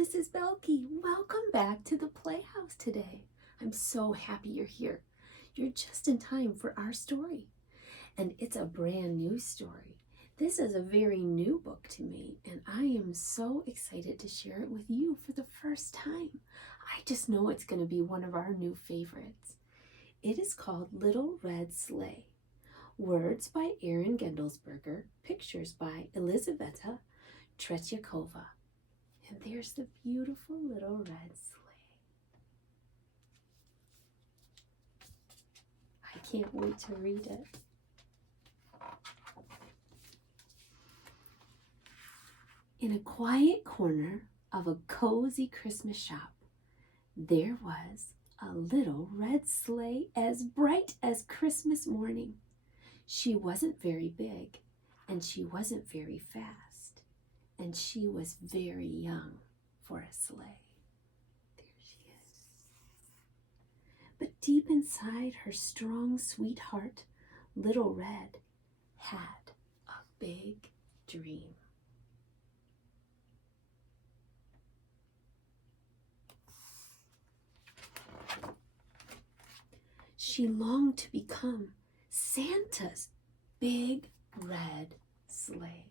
this is Belky. Welcome back to the Playhouse today. I'm so happy you're here. You're just in time for our story. And it's a brand new story. This is a very new book to me, and I am so excited to share it with you for the first time. I just know it's going to be one of our new favorites. It is called Little Red Sleigh. Words by Erin Guendelsberger, pictures by Elizaveta Tretyakova. And there's the beautiful little red sleigh. I can't wait to read it. In a quiet corner of a cozy Christmas shop, there was a little red sleigh as bright as Christmas morning. She wasn't very big, and she wasn't very fast, and she was very young for a sleigh. There she is. But deep inside her strong, sweet heart, Little Red had a big dream. She longed to become Santa's big red sleigh.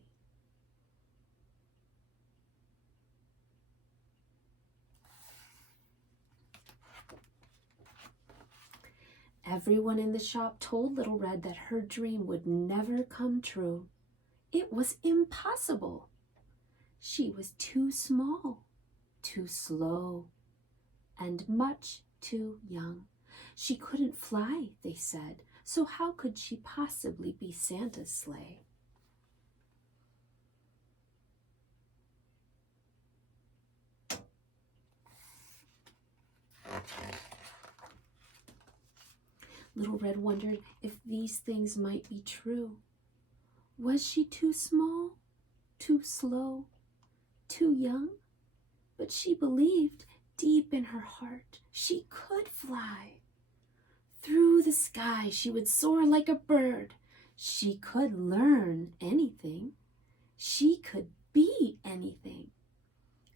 Everyone in the shop told Little Red that her dream would never come true. It was impossible. She was too small, too slow, and much too young. She couldn't fly, they said, so how could she possibly be Santa's sleigh? Little Red wondered if these things might be true. Was she too small, too slow, too young? But she believed deep in her heart she could fly. Through the sky she would soar like a bird. She could learn anything. She could be anything.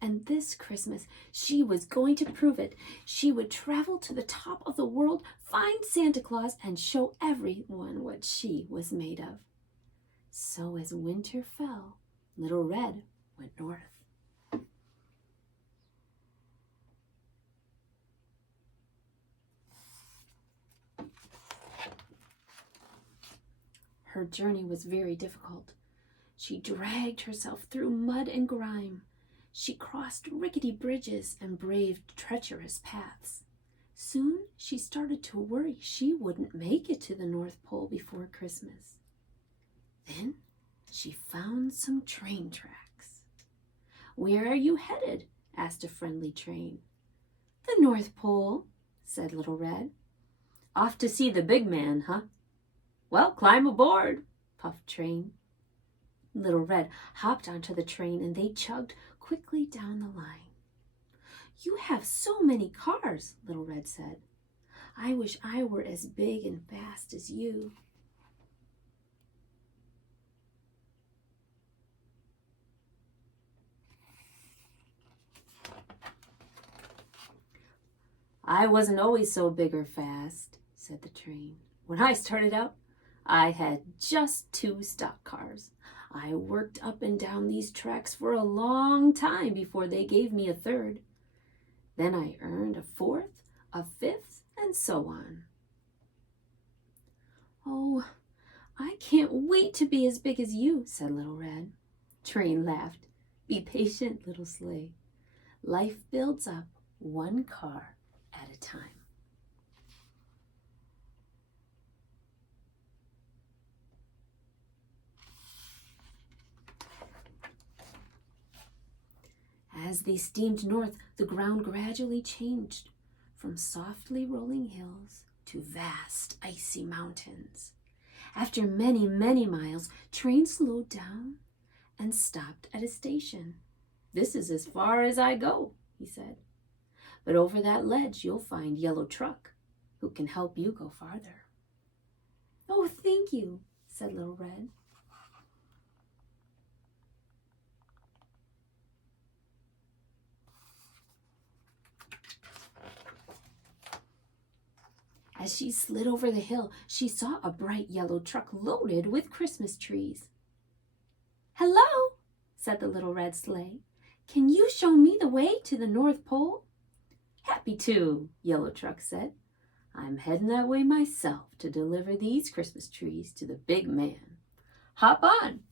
And this Christmas, she was going to prove it. She would travel to the top of the world, find Santa Claus, and show everyone what she was made of. So as winter fell, Little Red went north. Her journey was very difficult. She dragged herself through mud and grime. She crossed rickety bridges and braved treacherous paths. Soon she started to worry she wouldn't make it to the North Pole before Christmas. Then she found some train tracks. "Where are you headed?" asked a friendly train. "The North Pole," said Little Red. "Off to see the big man, huh?" "Well, climb aboard," puffed Train. Little Red hopped onto the train and they chugged quickly down the line. "You have so many cars," Little Red said. "I wish I were as big and fast as you." "I wasn't always so big or fast," said the train. "When I started out, I had just 2 stock cars. I worked up and down these tracks for a long time before they gave me a 3rd. Then I earned a 4th, a 5th, and so on." "Oh, I can't wait to be as big as you," said Little Red. Train laughed. "Be patient, little sleigh. Life builds up one car at a time." As they steamed north, the ground gradually changed from softly rolling hills to vast icy mountains. After many, many miles, Train slowed down and stopped at a station. "This is as far as I go," he said. "But over that ledge you'll find Yellow Truck, who can help you go farther." "Oh, thank you," said Little Red. As she slid over the hill, she saw a bright yellow truck loaded with Christmas trees. "Hello," said the Little Red Sleigh. "Can you show me the way to the North Pole?" "Happy to," Yellow Truck said. "I'm heading that way myself to deliver these Christmas trees to the big man. Hop on."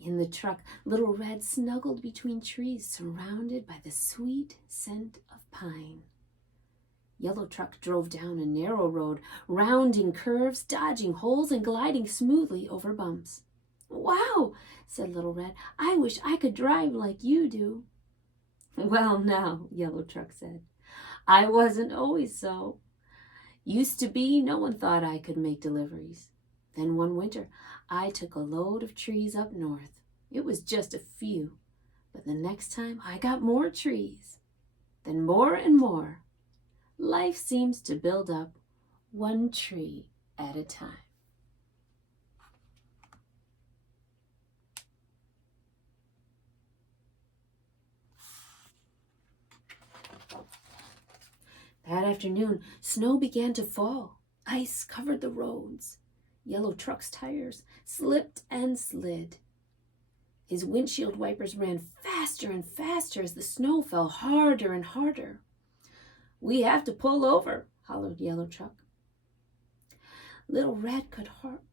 In the truck, Little Red snuggled between trees surrounded by the sweet scent of pine. Yellow Truck drove down a narrow road, rounding curves, dodging holes, and gliding smoothly over bumps. "Wow," said Little Red. "I wish I could drive like you do." "Well, now," Yellow Truck said, "I wasn't always so. Used to be, no one thought I could make deliveries. Then one winter, I took a load of trees up north. It was just a few, but the next time I got more trees. Then more and more. Life seems to build up one tree at a time." That afternoon, snow began to fall. Ice covered the roads. Yellow Truck's tires slipped and slid. His windshield wipers ran faster and faster as the snow fell harder and harder. "We have to pull over," hollered Yellow Truck. Little Red could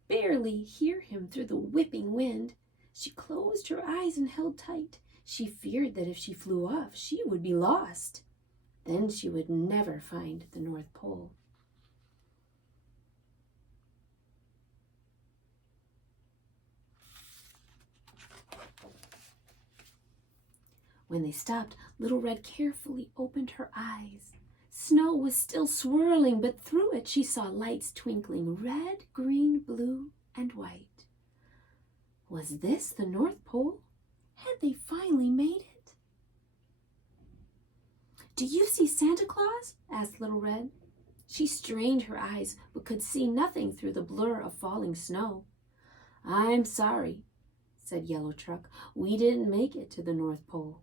barely hear him through the whipping wind. She closed her eyes and held tight. She feared that if she flew off, she would be lost. Then she would never find the North Pole. When they stopped, Little Red carefully opened her eyes. Snow was still swirling, but through it she saw lights twinkling red, green, blue, and white. Was this the North Pole? Had they finally made it? "Do you see Santa Claus?" asked Little Red. She strained her eyes, but could see nothing through the blur of falling snow. "I'm sorry," said Yellow Truck. "We didn't make it to the North Pole.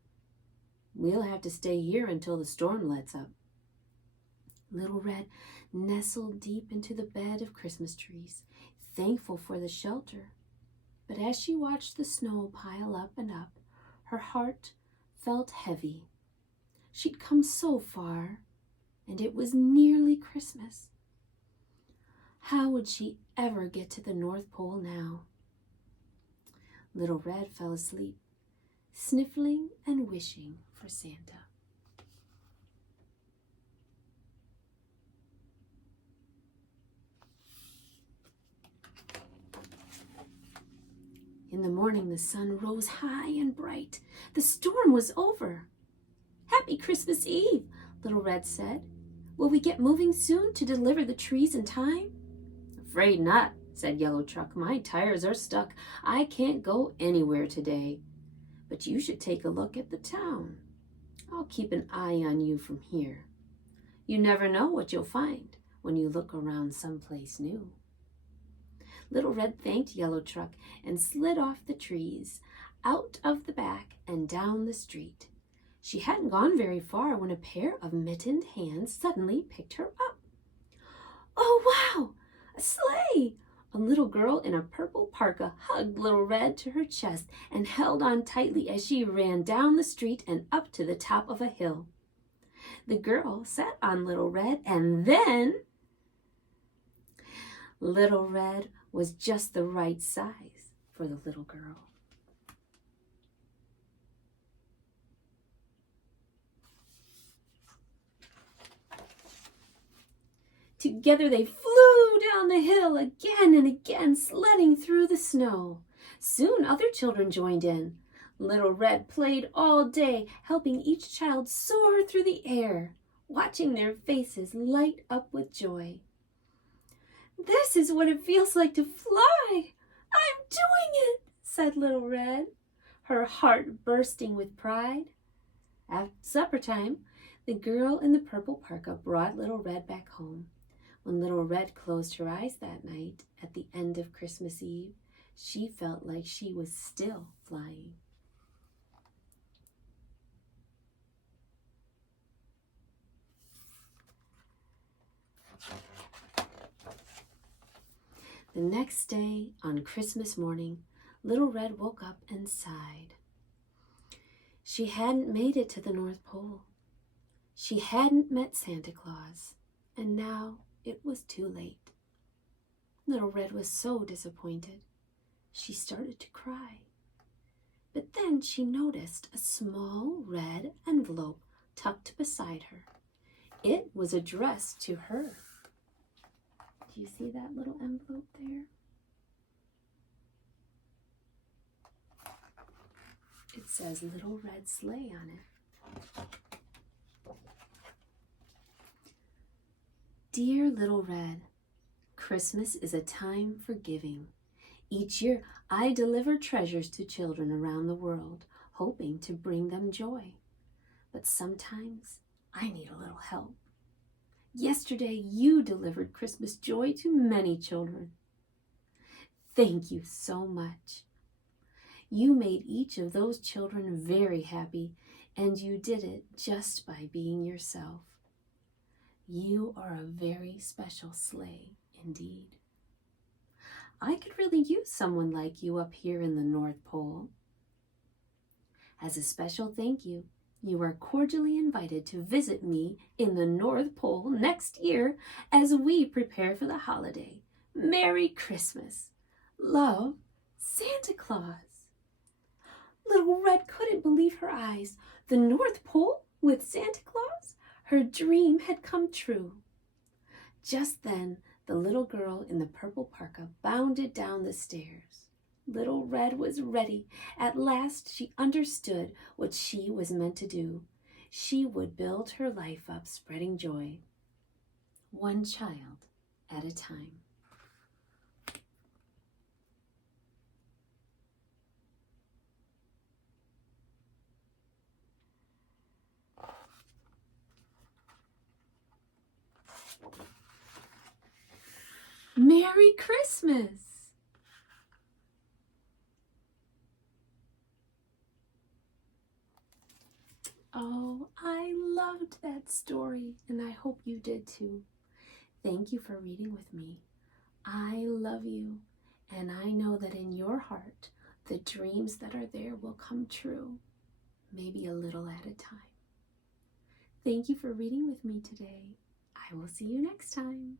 We'll have to stay here until the storm lets up." Little Red nestled deep into the bed of Christmas trees, thankful for the shelter. But as she watched the snow pile up and up, her heart felt heavy. She'd come so far, and it was nearly Christmas. How would she ever get to the North Pole now? Little Red fell asleep, sniffling and wishing for Santa. In the morning, the sun rose high and bright. The storm was over. "Happy Christmas Eve," Little Red said. "Will we get moving soon to deliver the trees in time?" "Afraid not," said Yellow Truck. "My tires are stuck. I can't go anywhere today. But you should take a look at the town. I'll keep an eye on you from here. You never know what you'll find when you look around someplace new." Little Red thanked Yellow Truck and slid off the trees, out of the back and down the street. She hadn't gone very far when a pair of mittened hands suddenly picked her up. "Oh, wow! A sleigh!" A little girl in a purple parka hugged Little Red to her chest and held on tightly as she ran down the street and up to the top of a hill. The girl sat on Little Red, and then Little Red was just the right size for the little girl. Together they flew down the hill again and again, sledding through the snow. Soon other children joined in. Little Red played all day, helping each child soar through the air, watching their faces light up with joy. "This is what it feels like to fly. I'm doing it," said Little Red, her heart bursting with pride. At supper time, the girl in the purple parka brought Little Red back home. When Little Red closed her eyes that night at the end of Christmas Eve, She felt like she was still flying. The next day, on Christmas morning, Little Red woke up and sighed. She hadn't made it to the North Pole. She hadn't met Santa Claus, and now it was too late. Little Red was so disappointed. She started to cry. But then she noticed a small red envelope tucked beside her. It was addressed to her. Do you see that little envelope there? It says Little Red Sleigh on it. Dear Little Red, Christmas is a time for giving. Each year I deliver treasures to children around the world, hoping to bring them joy. But sometimes I need a little help. Yesterday, you delivered Christmas joy to many children. Thank you so much. You made each of those children very happy, and you did it just by being yourself. You are a very special sleigh indeed. I could really use someone like you up here in the North Pole. As a special thank you, you are cordially invited to visit me in the North Pole next year as we prepare for the holiday. Merry Christmas. Love, Santa Claus. Little Red couldn't believe her eyes. The North Pole with Santa Claus? Her dream had come true. Just then, the little girl in the purple parka bounded down the stairs. Little Red was ready. At last she understood what she was meant to do. She would build her life up spreading joy, one child at a time. Merry Christmas! Oh, I loved that story, and I hope you did too. Thank you for reading with me. I love you, and I know that in your heart, the dreams that are there will come true, maybe a little at a time. Thank you for reading with me today. I will see you next time.